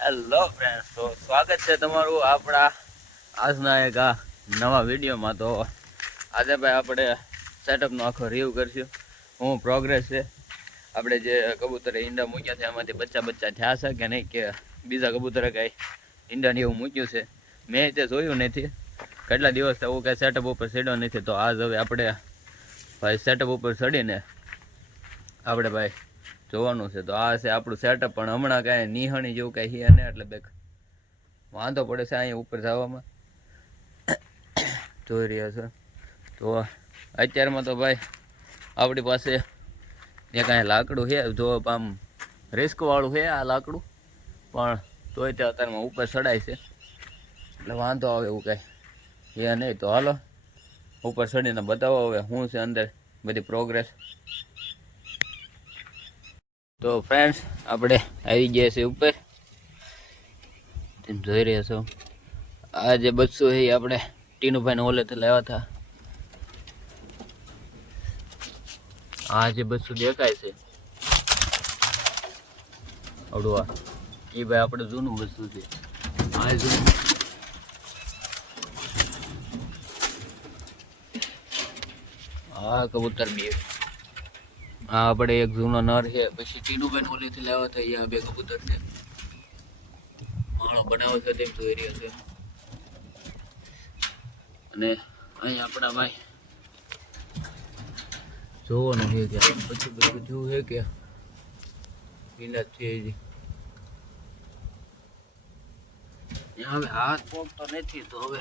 Hello friends, તો સ્વાગત છે તમારું આપણા આજના એક આ નવા વિડીયોમાં. તો આજે ભાઈ આપણે સેટઅપનો આખો રિવ્યુ કરશું. હું પ્રોગ્રેસ છે, આપણે જે કબૂતરે ઈંડા મૂક્યા છે એમાંથી બચ્ચા થયા છે કે નહીં, કે બીજા કબૂતરે કાંઈ ઈંડાને એવું મૂક્યું છે. મેં તે જોયું નથી, કેટલા દિવસ એવું કાંઈ સેટઅપ ઉપર ચડ્યો નથી. તો આજ હવે આપણે ભાઈ સેટઅપ ઉપર ચડીને આપણે ભાઈ જોવાનું છે. તો આ છે આપણું સેટઅપ, પણ હમણાં કાંઈ નિહાણી જેવું કાંઈ છે ને, એટલે બેક વાંધો પડે છે અહીંયા ઉપર જવામાં. જોઈ રહ્યા છે તો અત્યારમાં તો ભાઈ આપણી પાસે એક અહીંયા લાકડું છે, જો આમ રિસ્કવાળું છે આ લાકડું, પણ તોય તે અત્યારમાં ઉપર ચડાય છે એટલે વાંધો આવે એવું કાંઈ એ નહીં. તો હાલો ઉપર ચડીને બતાવો હવે શું છે અંદર બધી પ્રોગ્રેસ. તો ફ્રેન્ડ્સ, આપણે આવી ગયા છે ઉપર, તમે જોઈ રહ્યા છો. આ જે બચ્ચું છે એ આપણે ટીનુભાઈને ઓલેથી લાવ્યા હતા. આ જે બચ્ચું દેખાય છે અડવા, એ ભાઈ આપણે જૂનું બચ્ચું છે. આ જૂનું, આ કબૂતર બે, આ આપણે એક જૂનો નર છે. પછી ટીનુભાઈને ઓલેથી લાવ્યા હતા, એ બે કબૂતર છે. માળો બનાવે છે તેમ જોઈ રહ્યા છે. અને અહીં આપણા ભાઈ જોવાનું છે કે પછી બધું જોવું છે કે ઈંડા છે હજી. હવે હાથ પોગતો નથી, તો હવે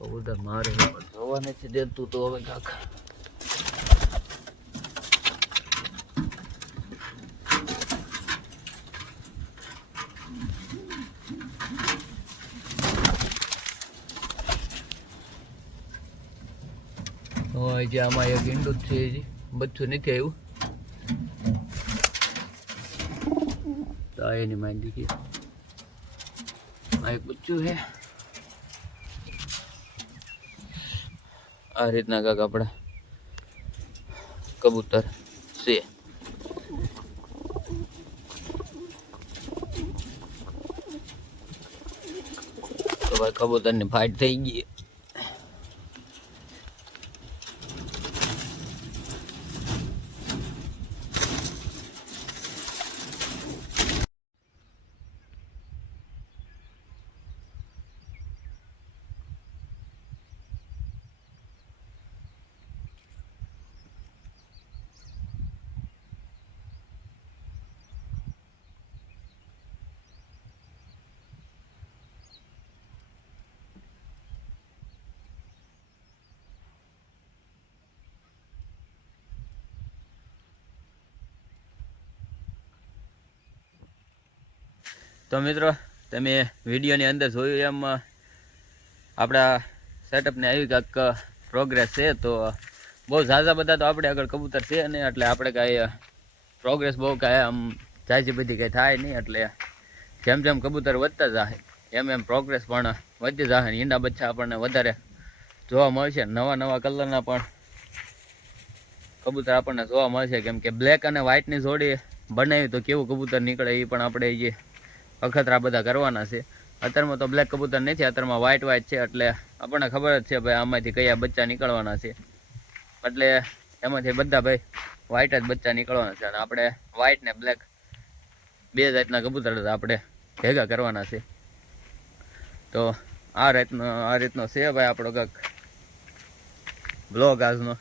કબૂતર મારે જોવા નથી દેતું, તો હવે કાકા જે આમાં એક ઈંડું જ છે, હજી બચ્ચું નથી આવ્યું. તો એની માંડી છે, આ એક બચ્ચું છે. આ રીતના કાંક આપણા કબૂતર છે. તો ભાઈ કબૂતરની ફાઇટ થઈ ગઈ. તો મિત્રો, તમે વિડીયોની અંદર જોયું એમ આપણા સેટઅપને આવી કાંઈક પ્રોગ્રેસ છે. તો બહુ ઝાઝા બધા તો આપણે આગળ કબૂતર છે નહીં, એટલે આપણે કાંઈ પ્રોગ્રેસ બહુ કાંઈ આમ ઝાઝી બધી કાંઈ થાય નહીં. એટલે જેમ જેમ કબૂતર વધતા જાય એમ પ્રોગ્રેસ પણ વધી જાય. ઈંડા બચ્ચા આપણને વધારે જોવા મળશે. નવા કલરના પણ કબૂતર આપણને જોવા મળશે, કેમ કે બ્લેક અને વ્હાઇટની જોડી બનાવી તો કેવું કબૂતર નીકળે એ પણ આપણે જે અખતરા બધા કરવાના છે. અત્યારમાં તો બ્લેક કબૂતર નથી, અત્યારમાં વ્હાઇટ છે, એટલે આપણને ખબર જ છે ભાઈ આમાંથી કયા બચ્ચા નીકળવાના છે. એટલે એમાંથી બધા ભાઈ વ્હાઇટ જ બચ્ચા નીકળવાના છે. અને આપણે વ્હાઇટ ને બ્લેક બે જાતના કબૂતર આપણે ભેગા કરવાના છે. તો આ રીતનો છે ભાઈ આપણો કાંક બ્લોગ આજનો.